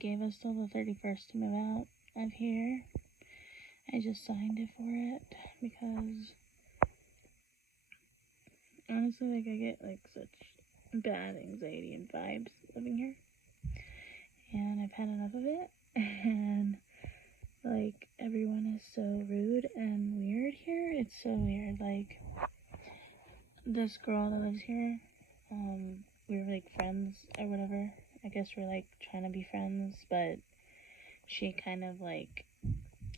gave us till the 31st to move out of here. I just signed it for it because honestly, like, I get like such bad anxiety and vibes living here, and I've had enough of it. And like, everyone is so rude and weird here. It's so weird. Like, this girl that lives here, we were like friends or whatever. I guess we're like trying to be friends, but she kind of like,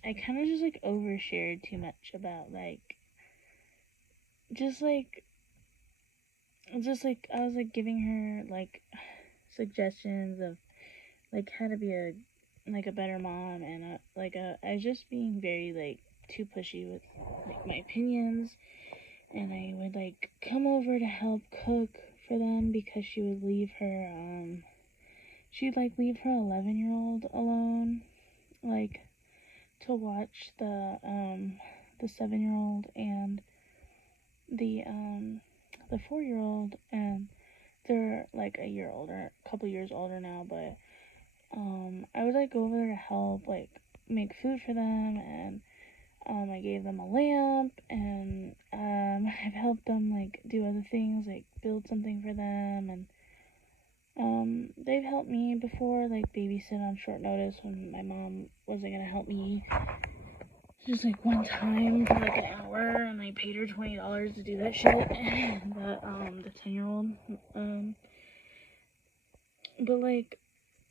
I kind of just like overshared too much about like, just like I was like giving her like suggestions of like how to be a better mom, and I was just being very like too pushy with like my opinions. And I would like come over to help cook for them because she would leave her she'd like leave her 11-year-old alone, like, to watch the 7-year-old and the 4-year-old, and they're like a year older, a couple years older now. But I would like go over there to help like make food for them, and I gave them a lamp, and I've helped them like do other things, like build something for them, and they've helped me before, like babysit on short notice when my mom wasn't gonna help me. Just like one time for like an hour, and I paid her $20 to do that shit. the 10-year-old, but like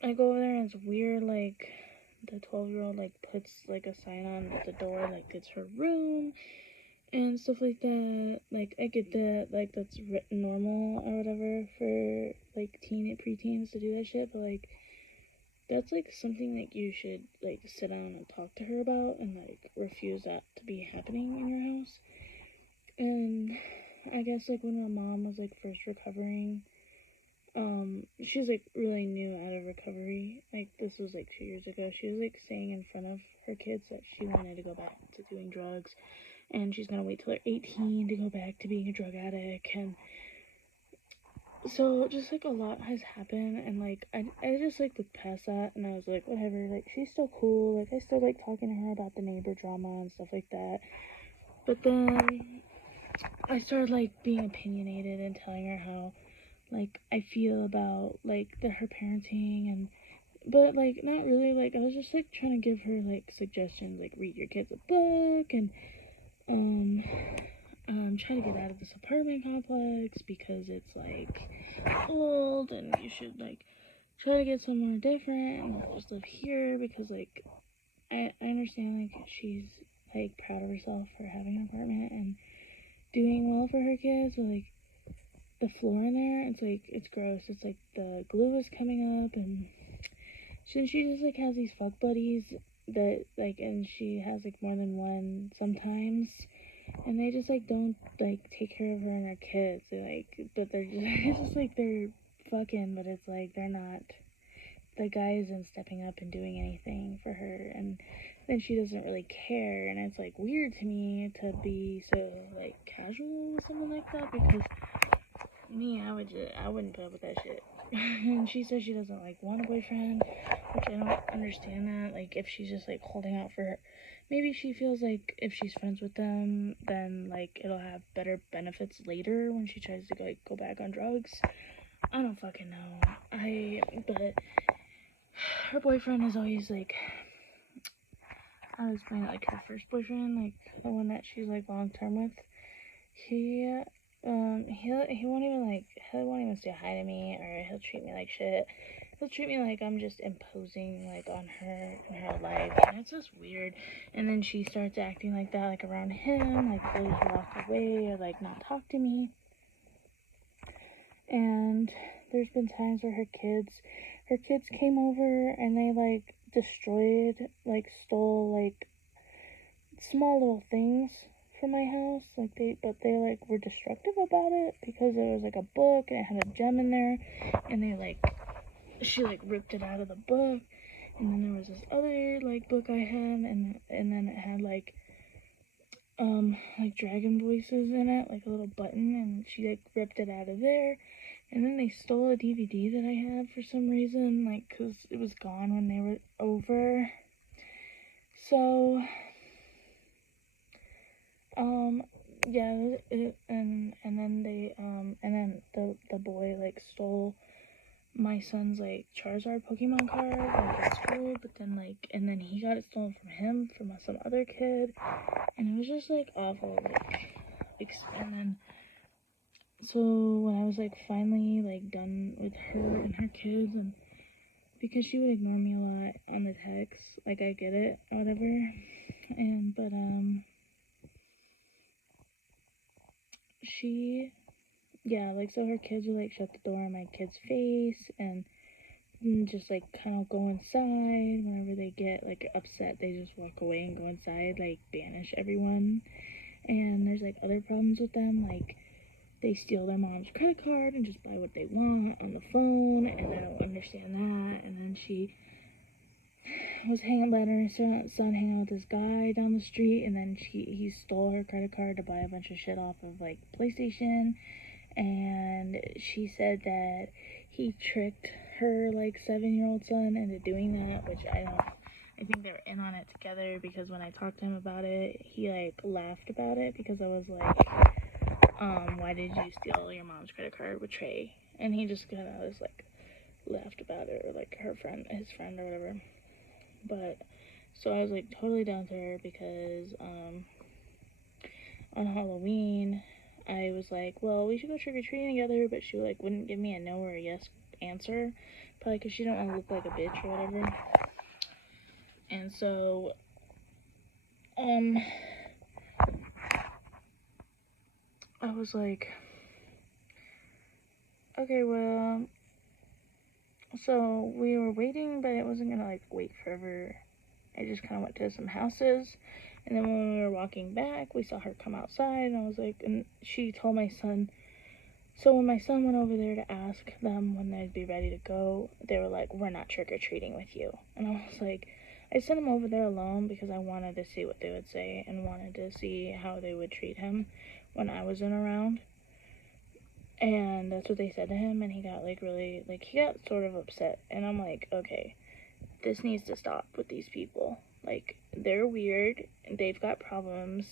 I go over there and it's weird. Like the 12-year-old like puts like a sign on the door, like it's her room and stuff like that. Like, I get that, like, that's normal or whatever for, like, preteens to do that shit, but, like, that's, like, something, like, you should, like, sit down and talk to her about and, like, refuse that to be happening in your house. And I guess, like, when my mom was, like, first recovering, she's, like, really new out of recovery. Like, this was, like, 2 years ago. She was, like, saying in front of her kids that she wanted to go back to doing drugs, and she's gonna wait till they're 18 to go back to being a drug addict. And so just like a lot has happened, and like I just like looked past that, and I was like, whatever, like she's still cool, like I still like talking to her about the neighbor drama and stuff like that. But then I started like being opinionated and telling her how like I feel about like her parenting, and but like not really. Like I was just like trying to give her like suggestions, like read your kids a book, and try to get out of this apartment complex because it's like old, and you should like try to get somewhere different and not just live here, because like I understand like she's like proud of herself for having an apartment and doing well for her kids, but like the floor in there, it's like, it's gross. It's like the glue is coming up, and she just like has these fuck buddies that like, and she has like more than one sometimes, and they just like don't like take care of her and her kids. They like, but they're just it's just like they're fucking, but it's like they're not. The guy isn't stepping up and doing anything for her, and then she doesn't really care, and it's like weird to me to be so like casual with someone like that, because me, I wouldn't put up with that shit. And she says she doesn't like want a boyfriend, which I don't understand that. Like, if she's just like holding out for her, maybe she feels like if she's friends with them, then like it'll have better benefits later when she tries to like go back on drugs. I don't fucking know. But her boyfriend is always like, I was explain it, like her first boyfriend, like the one that she's like long term with. He won't even say hi to me, or he'll treat me like shit. He'll treat me like I'm just imposing like on her and her life, and it's just weird. And then she starts acting like that, like around him, like they'll just walk away or like not talk to me. And there's been times where her kids came over and they like destroyed, like stole like small little things from my house, like they like were destructive about it, because it was like a book and it had a gem in there, and she like ripped it out of the book. And then there was this other like book I had, and then it had like dragon voices in it, like a little button, and she like ripped it out of there. And then they stole a DVD that I had for some reason, like, because it was gone when they were over. So, yeah, and then they, and then the boy, like, stole my son's, like, Charizard Pokemon card, like, at school, but then, like, and then he got it stolen from him, from some other kid, and it was just, like, awful, like, and then, so when I was, like, finally, like, done with her and her kids, and because she would ignore me a lot on the text, like, I get it, whatever, and, but, she, yeah, like, so her kids would, like, shut the door on my kid's face, and just, like, kind of go inside. Whenever they get, like, upset, they just walk away and go inside, like, banish everyone. And there's, like, other problems with them, like, they steal their mom's credit card and just buy what they want on the phone, and I don't understand that. And then she was letting her son hang out with this guy down the street, and then he stole her credit card to buy a bunch of shit off of, like, PlayStation. And she said that he tricked her, like, 7-year-old son into doing that, which I think they were in on it together, because when I talked to him about it, he, like, laughed about it, because I was like, why did you steal your mom's credit card with Trey? And he just kind of was, like, laughed about it, or, like, his friend or whatever. But, so I was, like, totally down to her, because, on Halloween, I was like, well, we should go trick-or-treating together, but she, like, wouldn't give me a no or a yes answer, probably because she didn't want to look like a bitch or whatever. And so, I was like, okay, well, so we were waiting, but it wasn't gonna, like, wait forever. I just kind of went to some houses, and then when we were walking back, we saw her come outside, and I was like, and she told my son. So when my son went over there to ask them when they'd be ready to go, they were like, we're not trick-or-treating with you. And I was like, I sent him over there alone because I wanted to see what they would say and wanted to see how they would treat him when I wasn't around. And that's what they said to him, and he got, like, really, like, he got sort of upset. And I'm like, okay, this needs to stop with these people. Like, they're weird, and they've got problems,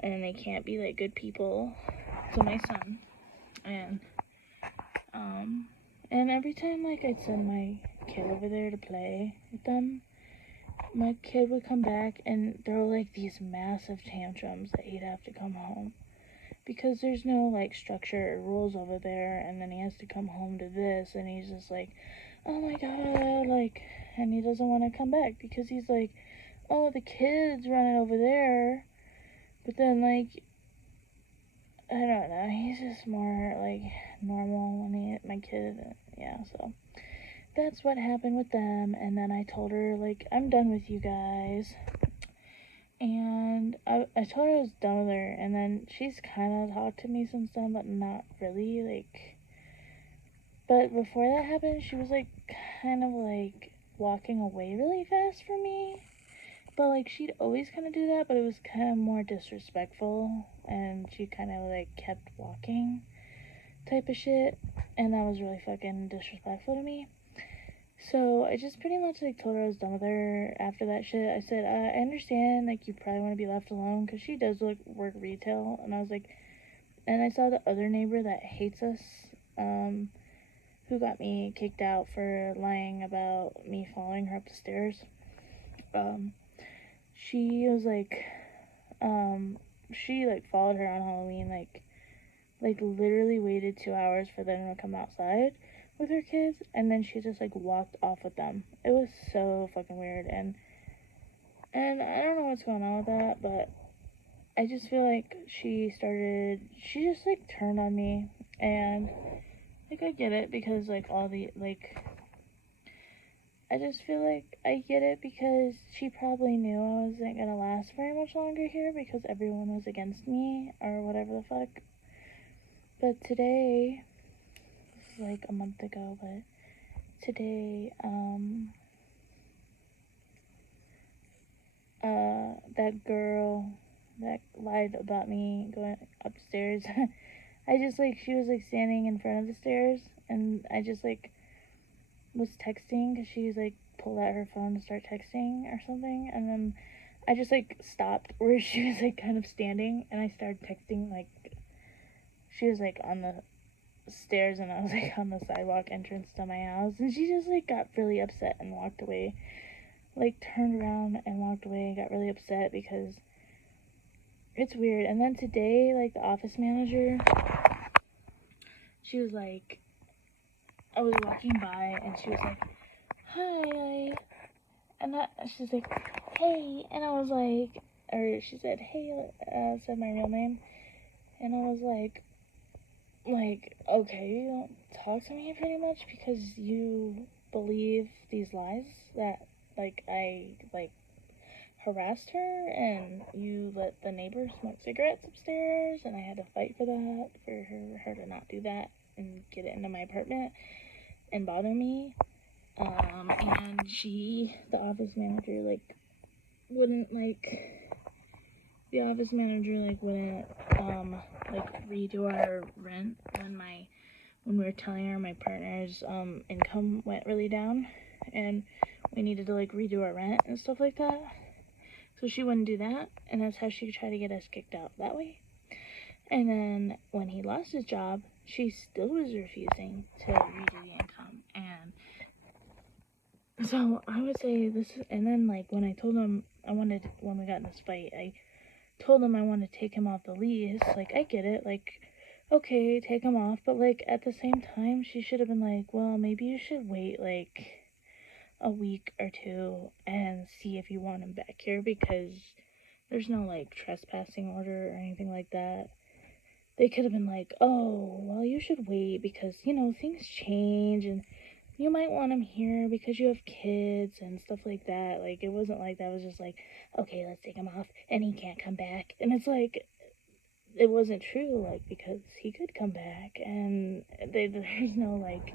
and they can't be, like, good people to my son. And every time, like, I'd send my kid over there to play with them, my kid would come back and throw, like, these massive tantrums that he'd have to come home. Because there's no, like, structure or rules over there, and then he has to come home to this, and he's just like, oh my god, like, and he doesn't want to come back, because he's like, oh, the kid's running over there, but then, like, I don't know, he's just more, like, normal when my kid, yeah, so that's what happened with them. And then I told her, like, I'm done with you guys, and I told her I was done with her, and then she's kind of talked to me since then, but not really, like, but before that happened, she was, like, kind of, like, walking away really fast from me. But, like, she'd always kind of do that, but it was kind of more disrespectful, and she kind of, like, kept walking type of shit, and that was really fucking disrespectful to me. So I just pretty much, like, told her I was done with her after that shit. I said, I understand, like, you probably want to be left alone, because she does work retail, and I was like, and I saw the other neighbor that hates us, who got me kicked out for lying about me following her up the stairs. She was like, she, like, followed her on Halloween, like literally waited 2 hours for them to come outside with her kids, and then she just, like, walked off with them. It was so fucking weird, and I don't know what's going on with that, but I just feel like she just, like, turned on me, and, like, I get it, because, like, all the, like, I just feel like I get it, because she probably knew I wasn't gonna last very much longer here, because everyone was against me, or whatever the fuck. But today, this is like a month ago, but today, that girl that lied about me going upstairs, I just, like, she was, like, standing in front of the stairs, and I just, like, was texting, because she was, like, pulled out her phone to start texting or something, and then I just, like, stopped where she was, like, kind of standing, and I started texting, like, she was, like, on the stairs, and I was, like, on the sidewalk entrance to my house, and she just, like, got really upset and walked away, like, turned around and walked away and got really upset because it's weird. And then today, like, the office manager, she was like, I was walking by, and she was like, hi, and she's like, hey, and I was like, or she said, hey, said my real name, and I was like, okay, you don't talk to me pretty much because you believe these lies that, like, I, like, harassed her, and you let the neighbor smoke cigarettes upstairs, and I had to fight for that, for her to not do that and get it into my apartment and bother me. And the office manager, like, wouldn't, like, like, redo our rent when we were telling her my partner's, income went really down, and we needed to, like, redo our rent and stuff like that. So she wouldn't do that, and that's how she tried to get us kicked out that way. And then when he lost his job, she still was refusing to redo the income. And so I would say this, and then, like, when I told him when we got in this fight, I told him I wanted to take him off the lease. Like, I get it, like, okay, take him off, but, like, at the same time, she should have been like, well, maybe you should wait, like, a week or two and see if you want him back here, because there's no, like, trespassing order or anything like that. They could have been like, oh, well, you should wait because, you know, things change, and you might want him here because you have kids and stuff like that. Like, it wasn't like that. It was just like, okay, let's take him off and he can't come back. And it's like, it wasn't true, like, because he could come back, and there's no, like,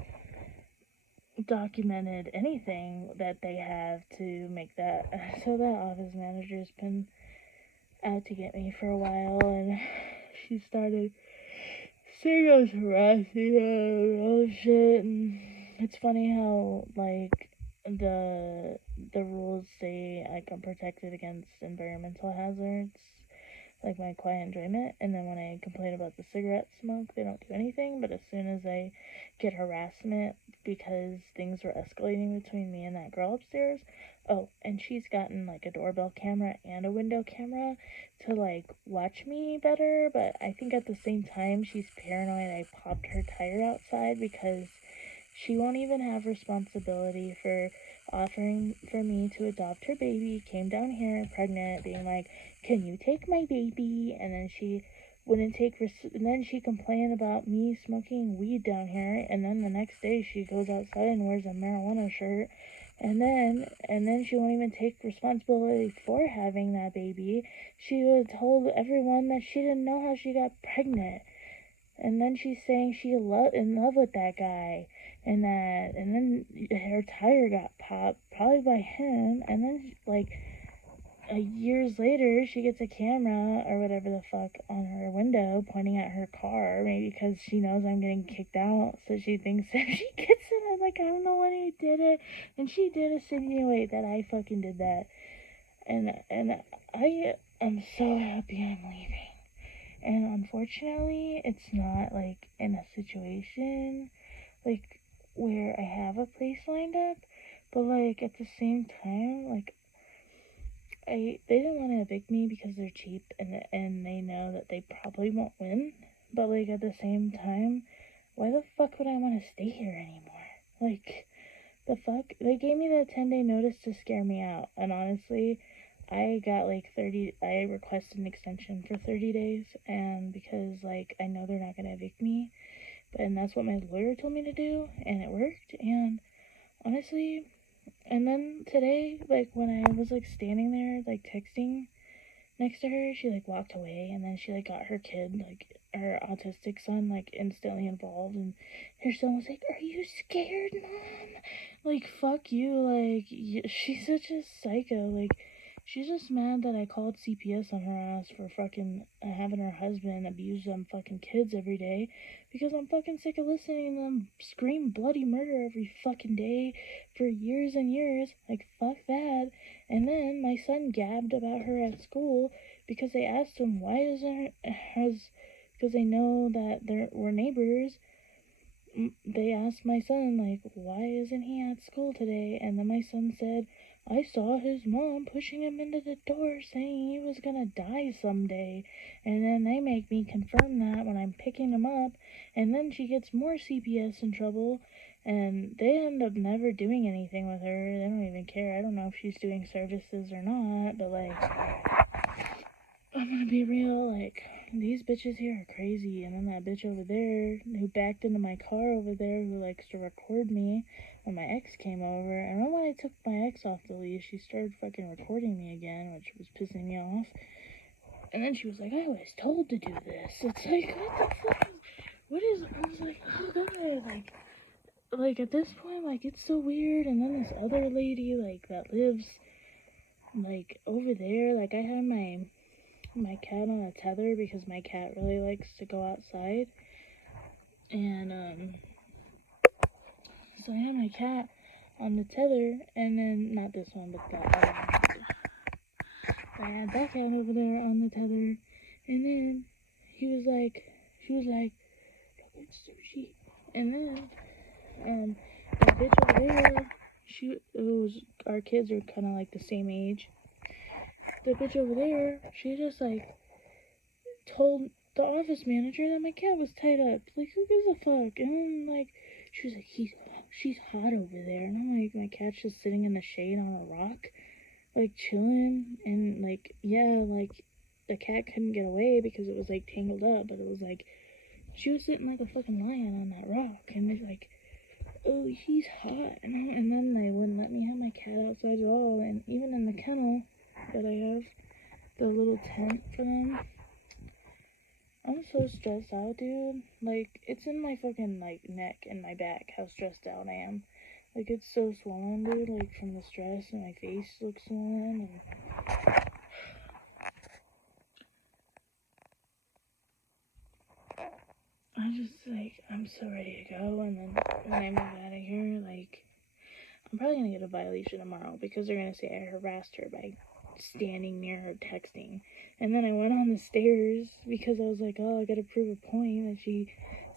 documented anything that they have to make that. So that office manager's been out to get me for a while, and she started saying I was harassing her and all this shit. And it's funny how, like, the rules say, like, I'm protected against environmental hazards, like my quiet enjoyment, and then when I complain about the cigarette smoke, they don't do anything. But as soon as I get harassment because things were escalating between me and that girl upstairs, oh, and she's gotten, like, a doorbell camera and a window camera to, like, watch me better, but I think at the same time she's paranoid I popped her tire outside, because she won't even have responsibility for offering for me to adopt her baby, came down here pregnant, being like, can you take my baby? And then she wouldn't take, and then she complained about me smoking weed down here, and then the next day she goes outside and wears a marijuana shirt, and then she won't even take responsibility for having that baby. She would told everyone that she didn't know how she got pregnant, and then she's saying she in love with that guy, and then her tire got popped, probably by him, and then, like, years later, she gets a camera or whatever the fuck on her window pointing at her car, maybe because she knows I'm getting kicked out, so she thinks if she gets it, I'm like, I'm the one who did it, and she did insinuate that I fucking did that, and I am so happy I'm leaving. And unfortunately, it's not, like, in a situation, like, where I have a place lined up, but, like, at the same time, like, they didn't want to evict me because they're cheap, and they know that they probably won't win, but, like, at the same time, why the fuck would I want to stay here anymore? Like, the fuck? They gave me the 10-day notice to scare me out, and honestly, I got, like, I requested an extension for 30 days, and because, like, I know they're not going to evict me, and that's what my lawyer told me to do, and it worked. And honestly, and then today, like, when I was, like, standing there, like, texting next to her, she, like, walked away, and then she, like, got her kid, like, her autistic son, like, instantly involved, and her son was like, are you scared, Mom? Like, fuck you, like, she's such a psycho, like, She's just mad that I called CPS on her ass for fucking having her husband abuse them fucking kids every day, because I'm fucking sick of listening to them scream bloody murder every fucking day for years and years. Like, fuck that. And then my son gabbed about her at school because they asked him why isn't because they know that we're neighbors. They asked my son, like, why isn't he at school today? And then my son said, I saw his mom pushing him into the door saying he was gonna die someday. And then they make me confirm that when I'm picking him up. And then she gets more CPS in trouble. And they end up never doing anything with her. They don't even care. I don't know if she's doing services or not. But, like, I'm gonna be real, like, these bitches here are crazy. And then that bitch over there who backed into my car over there who likes to record me when my ex came over. And then when I took my ex off the leash, she started fucking recording me again, which was pissing me off. And then she was like, I was told to do this. It's like, what the fuck I was like, oh god, like at this point, like, it's so weird. And then this other lady, like, that lives, like, over there, like, I had my cat on a tether because my cat really likes to go outside. And so I had my cat on the tether, and then not this one, but that other one. I had that cat over there on the tether, and then she was like, look, it's sushi. And then that bitch over there, our kids are kind of like the same age. The bitch over there, she just like told the office manager that my cat was tied up. Like, who gives a fuck? And then, like, she was like, she's hot over there. And I'm like, my cat's just sitting in the shade on a rock, like, chilling. And, like, yeah, like, the cat couldn't get away because it was, like, tangled up. But it was, like, she was sitting like a fucking lion on that rock. And they're like, oh, he's hot. And then they wouldn't let me have my cat outside at all. And even in the kennel that I have, the little tent for them, I'm so stressed out, dude. Like, it's in my fucking, like, neck and my back how stressed out I am. Like, it's so swollen, dude, like, from the stress, and my face looks swollen, and I just, like, I'm so ready to go. And then when I move out of here, like, I'm probably gonna get a violation tomorrow because they're gonna say I harassed her by standing near her texting. And then I went on the stairs because I was like, oh, I gotta prove a point. And she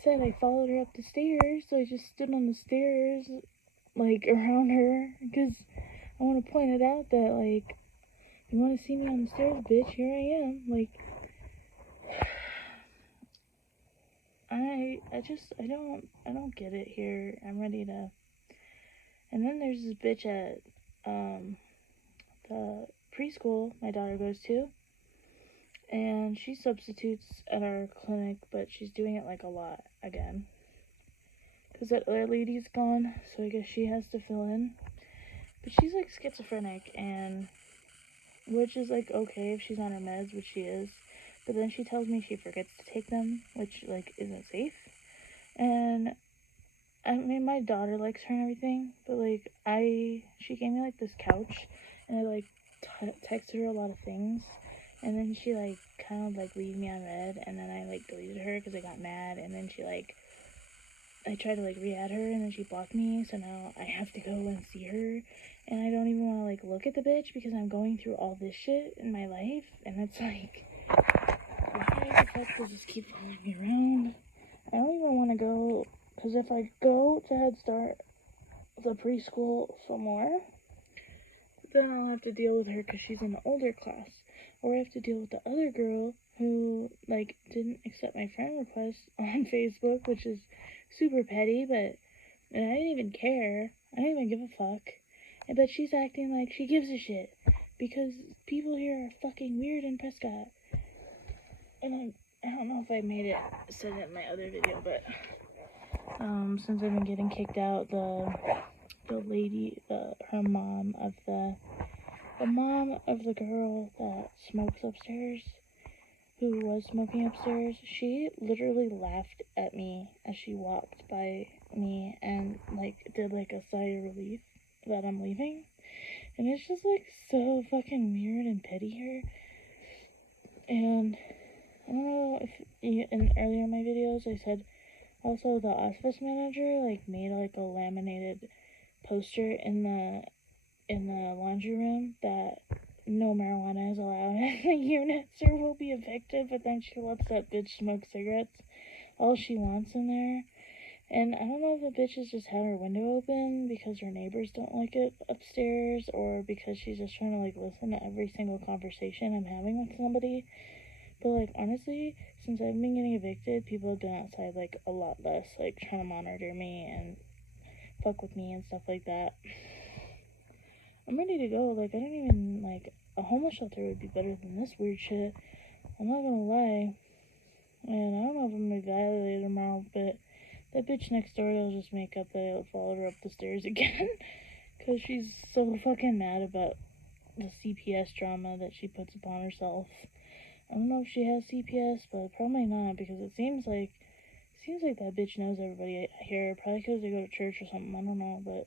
said I followed her up the stairs, so I just stood on the stairs, like, around her, because I want to point it out that, like, you want to see me on the stairs, bitch, here I am. Like, I don't get it here. I'm ready to. And then there's this bitch at the preschool my daughter goes to, and she substitutes at our clinic, but she's doing it, like, a lot again because that other lady's gone, so I guess she has to fill in. But she's, like, schizophrenic, and which is, like, okay if she's on her meds, which she is, but then she tells me she forgets to take them, which, like, isn't safe. And I mean, my daughter likes her and everything, but, like, she gave me, like, this couch, and I, like, texted her a lot of things, and then she, like, kind of, like, leave me on red, and then I, like, deleted her because I got mad, and then she, like, I tried to, like, re-add her, and then she blocked me, so now I have to go and see her, and I don't even want to, like, look at the bitch because I'm going through all this shit in my life, and it's like, why the fuck does this keep following me around? I don't even want to go, because if I go to Head Start, the preschool some more, then I'll have to deal with her because she's in the older class, or I have to deal with the other girl who, like, didn't accept my friend request on Facebook, which is super petty, but and I didn't even care. I didn't even give a fuck. But she's acting like she gives a shit because people here are fucking weird in Prescott. And I don't know if I said it in my other video, but since I've been getting kicked out, the lady, her mom of the mom of the girl that smokes upstairs, who was smoking upstairs, she literally laughed at me as she walked by me and, like, did, like, a sigh of relief that I'm leaving. And it's just like so fucking weird and petty here. And I don't know if in earlier in my videos I said also the office manager like made like a laminated poster in the laundry room that no marijuana is allowed in the units or will be evicted, but then she lets that bitch smoke cigarettes all she wants in there. And I don't know if the bitch has just had her window open because her neighbors don't like it upstairs, or because she's just trying to like listen to every single conversation I'm having with somebody. But like honestly, since I've been getting evicted, people have been outside like a lot less, like trying to monitor me and fuck with me and stuff like that. I'm ready to go. Like I don't even like a homeless shelter would be better than this weird shit. I'm not gonna lie. And I don't know if I'm gonna be violated tomorrow, but that bitch next door will just make up that I followed her up the stairs again. Because she's so fucking mad about the CPS drama that she puts upon herself. I don't know if she has CPS, but probably not, because it seems like that bitch knows everybody here. Probably because they go to church or something. I don't know, but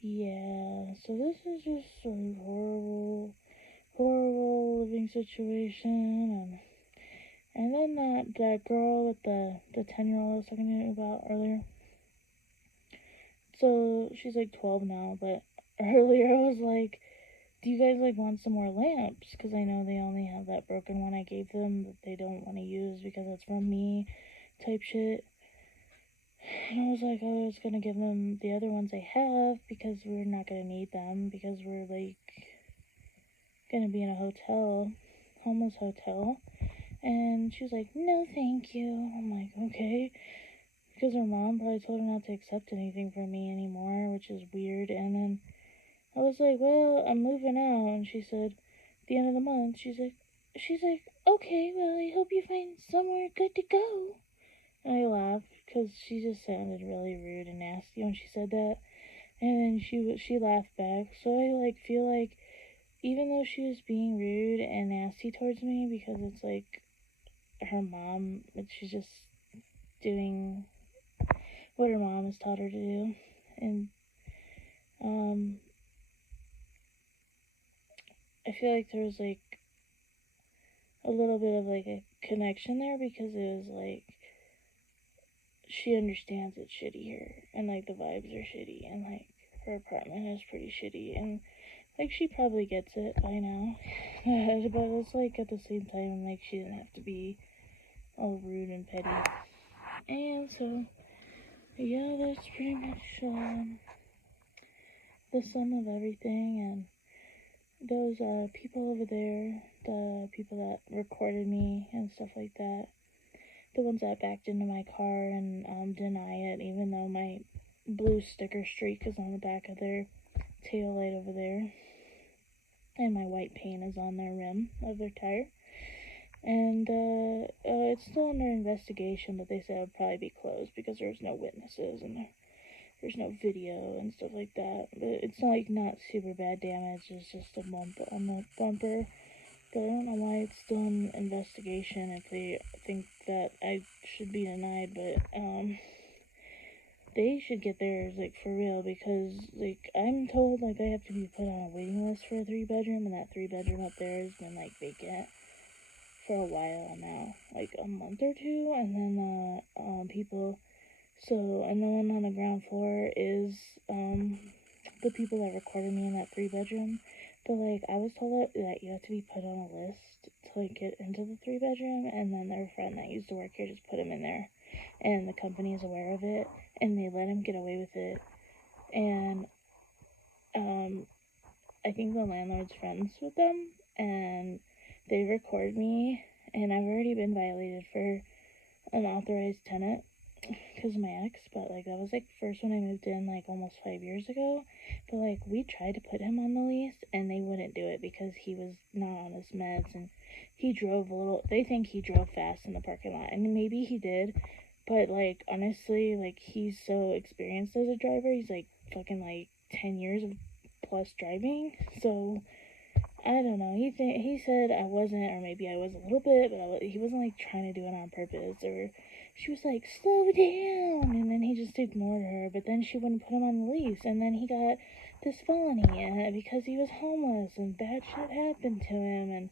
yeah. So this is just a horrible, horrible living situation, and then that girl with the 10-year-old I was talking to you about earlier. So she's like 12 now, but earlier I was like, do you guys like want some more lamps? Because I know they only have that broken one I gave them that they don't want to use because it's from me type shit. And I was like, oh, I was gonna give them the other ones I have because we're not gonna need them because we're like gonna be in a hotel, homeless hotel. And she was like, no, thank you. I'm like, okay. Because her mom probably told her not to accept anything from me anymore, which is weird. And then I was like, well, I'm moving out. And she said, at the end of the month, she's like, okay, well, I hope you find somewhere good to go. And I laughed because she just sounded really rude and nasty when she said that. And then she laughed back. So I like feel like even though she was being rude and nasty towards me because it's like her mom, she's just doing what her mom has taught her to do. And I feel like there was like a little bit of like a connection there because it was like she understands it's shitty here and like the vibes are shitty and like her apartment is pretty shitty and like she probably gets it by now. But it's like at the same time like she didn't have to be all rude and petty. And so yeah, that's pretty much the sum of everything. And those people over there, the people that recorded me and stuff like that, the ones that backed into my car and deny it, even though my blue sticker streak is on the back of their tail light over there, and my white paint is on their rim of their tire. And it's still under investigation, but they said it would probably be closed because there's no witnesses and there's no video and stuff like that. But it's like not super bad damage, it's just a bump on the bumper. But I don't know why it's still in investigation if they think that I should be denied, but they should get theirs, like, for real, because, like, I'm told, like, I have to be put on a waiting list for a 3-bedroom, and that 3-bedroom up there has been, like, vacant for a while now, like, a month or two, and then, people, so, and the one on the ground floor is, the people that recorded me in that 3-bedroom, but, like, I was told that you have to be put on a list to, like, get into the 3-bedroom, and then their friend that used to work here just put him in there, and the company is aware of it, and they let him get away with it, and, I think the landlord's friends with them, and they record me, and I've already been violated for unauthorized tenant, because of my ex, but, like, that was, like, first when I moved in, like, almost 5 years ago, but, like, we tried to put him on the lease, and they wouldn't do it, because he was not on his meds, and he drove they think he drove fast in the parking lot, and maybe he did, but, like, honestly, like, he's so experienced as a driver, he's, like, fucking, like, 10 years of plus driving, so, I don't know, he said I wasn't, or maybe I was a little bit, but he wasn't, like, trying to do it on purpose, or she was like, slow down, and then he just ignored her, but then she wouldn't put him on the lease, and then he got this felony because he was homeless and bad shit happened to him. And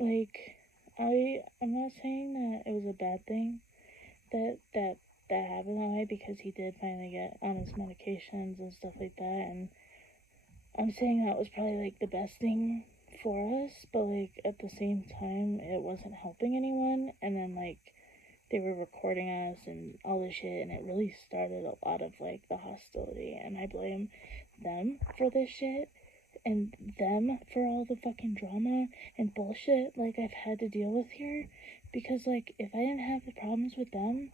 like, I'm not saying that it was a bad thing that happened that way, because he did finally get on his medications and stuff like that. And I'm saying that was probably like the best thing for us, but like at the same time, it wasn't helping anyone. And then like they were recording us and all this shit, and it really started a lot of like the hostility. And I blame them for this shit, and them for all the fucking drama and bullshit like I've had to deal with here. Because like if I didn't have the problems with them,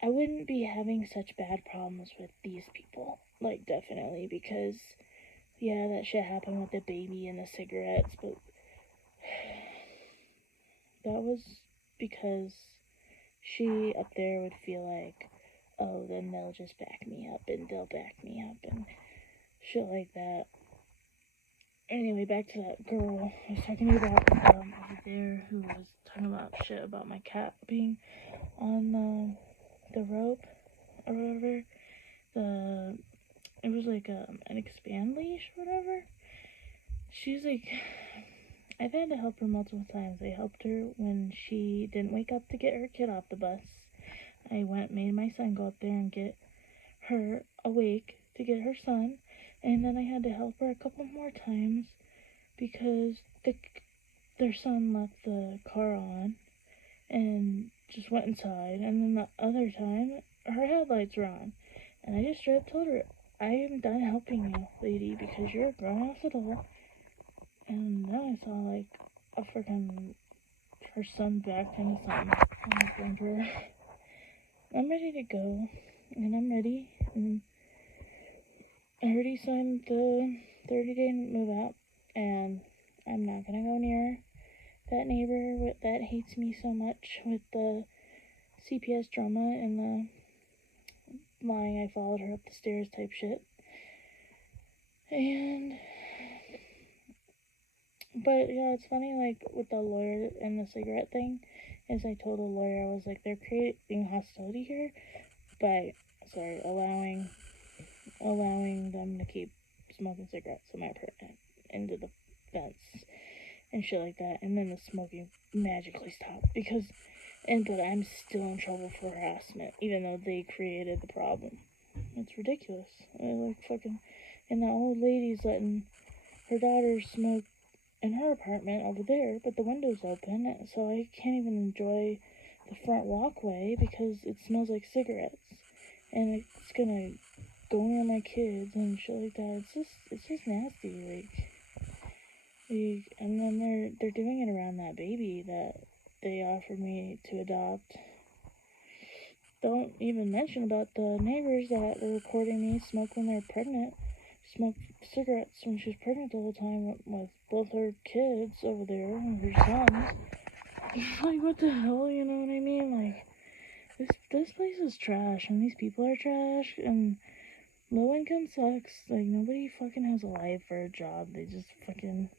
I wouldn't be having such bad problems with these people. Like, definitely, because yeah, that shit happened with the baby and the cigarettes, but that was because she up there would feel like, oh, then they'll just back me up and they'll back me up and shit like that. Anyway, back to that girl I was talking about over there, who was talking about shit about my cat being on the rope or whatever. It was like an expand leash or whatever. She's like, I've had to help her multiple times. I helped her when she didn't wake up to get her kid off the bus. I made my son go up there and get her awake to get her son. And then I had to help her a couple more times because their son left the car on and just went inside. And then the other time, her headlights were on. And I just straight up told her, I am done helping you, lady, because you're a grown-ass adult. And then I saw, like, a freaking, her son backed into something on the bumper. I'm ready to go, and I'm ready, and I already signed the 30-day move out, and I'm not gonna go near that neighbor that hates me so much with the CPS drama and the lying I followed her up the stairs type shit. But yeah, it's funny, like with the lawyer and the cigarette thing, is I told the lawyer, I was like, they're creating hostility here by allowing them to keep smoking cigarettes in my apartment into the fence and shit like that, and then the smoking magically stopped but I'm still in trouble for harassment, even though they created the problem. It's ridiculous. Like fucking, and that old lady's letting her daughter smoke in her apartment over there, but the window's open, so I can't even enjoy the front walkway because it smells like cigarettes, and it's gonna go near my kids and shit like that. It's just nasty, and then they're doing it around that baby that they offered me to adopt. Don't even mention about the neighbors that were recording me smoke when they're pregnant. Smoked cigarettes when she was pregnant the whole time with both her kids over there and her sons. Like, what the hell, you know what I mean? Like, this place is trash, and these people are trash, and low income sucks. Like, nobody fucking has a life or a job. They just fucking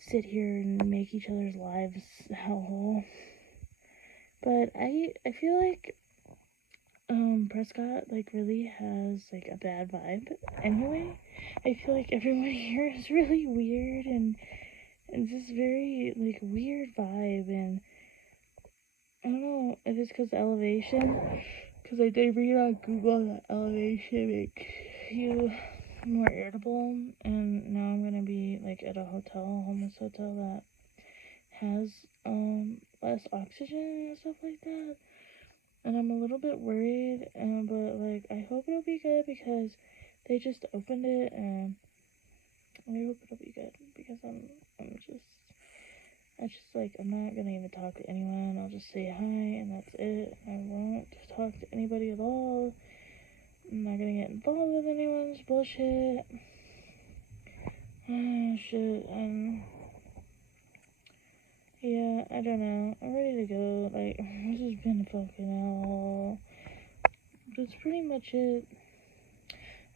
sit here and make each other's lives hellhole. But I feel like Prescott, like, really has, like, a bad vibe anyway. I feel like everyone here is really weird, and just very, like, weird vibe, and I don't know if it's because elevation, because I did read on Google that elevation makes you more irritable, and now I'm gonna be, like, at a homeless hotel that has, less oxygen and stuff like that. And I'm a little bit worried, but like I hope it'll be good because they just opened it, and I hope it'll be good because I'm not gonna even talk to anyone. I'll just say hi and that's it. I won't talk to anybody at all. I'm not gonna get involved with anyone's bullshit. Shit. Yeah, I don't know. I'm ready to go. Like, this has been fucking hell. That's pretty much it.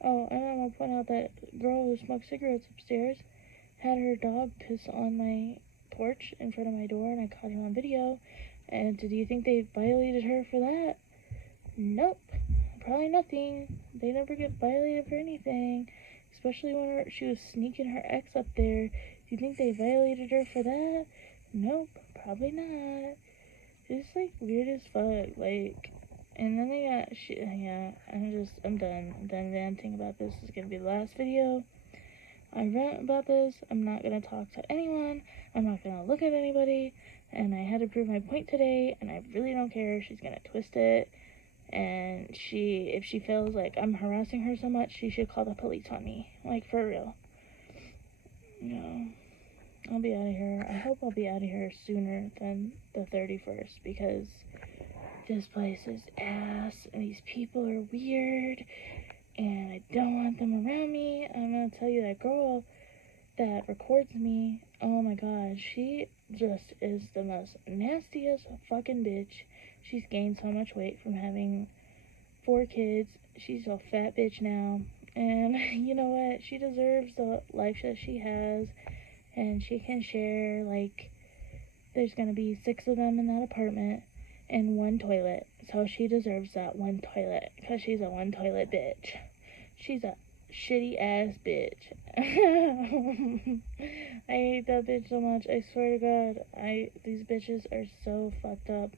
Oh, and I want to point out that girl who smoked cigarettes upstairs had her dog piss on my porch in front of my door, and I caught it on video. And do you think they violated her for that? Nope. probably nothing. They never get violated for anything. Especially when she was sneaking her ex up there. Do you think they violated her for that? Nope, probably not. It's like weird as fuck. Like, and then they got yeah. I'm done. I'm done ranting about this. This is gonna be the last video I rant about this. I'm not gonna talk to anyone. I'm not gonna look at anybody. And I had to prove my point today, and I really don't care. She's gonna twist it. And if she feels like I'm harassing her so much, she should call the police on me. Like, for real. You know, I'll be out of here. I hope I'll be out of here sooner than the 31st, because this place is ass, and these people are weird, and I don't want them around me. I'm gonna tell you, that girl that records me, oh my god, she just is the most nastiest fucking bitch. She's gained so much weight from having 4 kids. She's a fat bitch now. And you know what? She deserves the life that she has. And she can share, like, there's gonna be 6 of them in that apartment and 1 toilet. So she deserves that 1 toilet. Because she's a 1 toilet bitch. She's a shitty ass bitch. I hate that bitch so much. I swear to God. These bitches are so fucked up.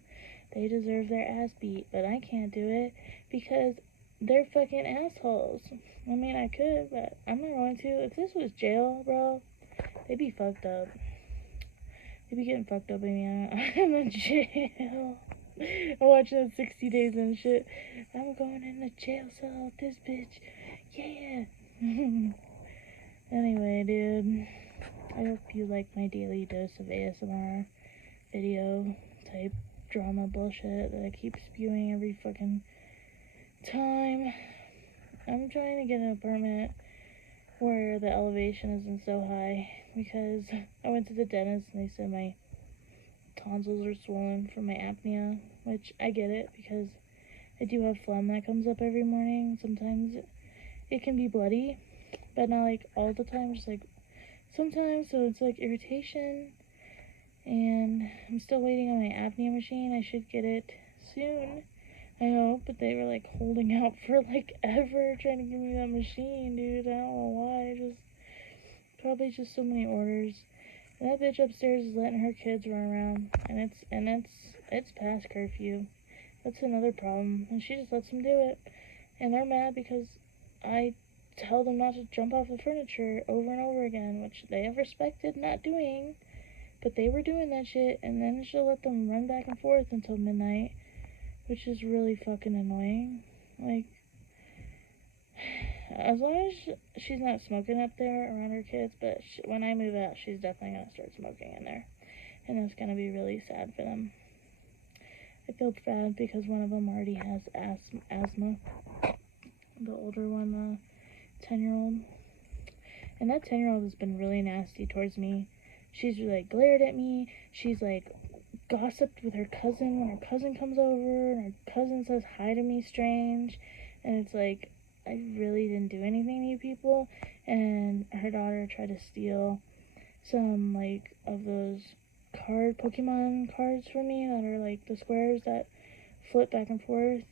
They deserve their ass beat, but I can't do it because they're fucking assholes. I mean, I could, but I'm not going to. If this was jail, bro, they'd be fucked up. They'd be getting fucked up in the jail. I'm watching that 60 Days and shit. I'm going in the jail cell with this bitch. Yeah. Anyway, dude, I hope you like my daily dose of ASMR video type drama bullshit that I keep spewing every fucking time. I'm trying to get an apartment where the elevation isn't so high, because I went to the dentist and they said my tonsils are swollen from my apnea, which I get it because I do have phlegm that comes up every morning. Sometimes it can be bloody, but not like all the time, just like sometimes. So it's like irritation, and I'm still waiting on my apnea machine. I should get it soon, I hope, but they were like holding out for like ever trying to give me that machine, dude. I don't know why. Probably just so many orders. And that bitch upstairs is letting her kids run around, and it's past curfew. That's another problem, and she just lets them do it. And they're mad because I tell them not to jump off the furniture over and over again, which they have respected not doing, but they were doing that shit, and then she'll let them run back and forth until midnight, which is really fucking annoying. Like, as long as she's not smoking up there around her kids, but when I move out, she's definitely gonna start smoking in there, and that's gonna be really sad for them. I feel bad because one of them already has asthma. The older one, the 10-year-old. And that 10-year-old has been really nasty towards me. She's like glared at me. She's like gossiped with her cousin when her cousin comes over, and her cousin says hi to me strange. And it's like, I really didn't do anything to you people. And her daughter tried to steal some like of those Pokemon cards for me that are like the squares that flip back and forth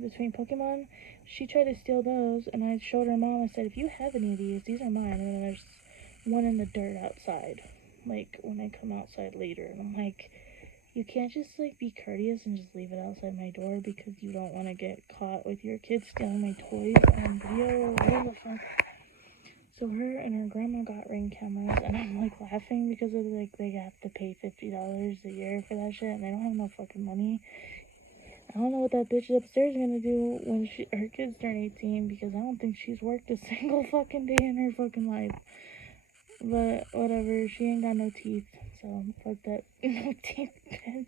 between Pokemon. She tried to steal those, and I showed her mom. I said, if you have any of these are mine. And then there's one in the dirt outside, like when I come outside later. And I'm like, you can't just like be courteous and just leave it outside my door because you don't want to get caught with your kids stealing my toys on video or whatever the fuck. So her and her grandma got Ring cameras, and I'm like laughing because of like they have to pay $50 a year for that shit, and they don't have no fucking money. I don't know what that bitch upstairs is gonna do when her kids turn 18, because I don't think she's worked a single fucking day in her fucking life. But whatever, she ain't got no teeth, so fuck that no teeth bitch.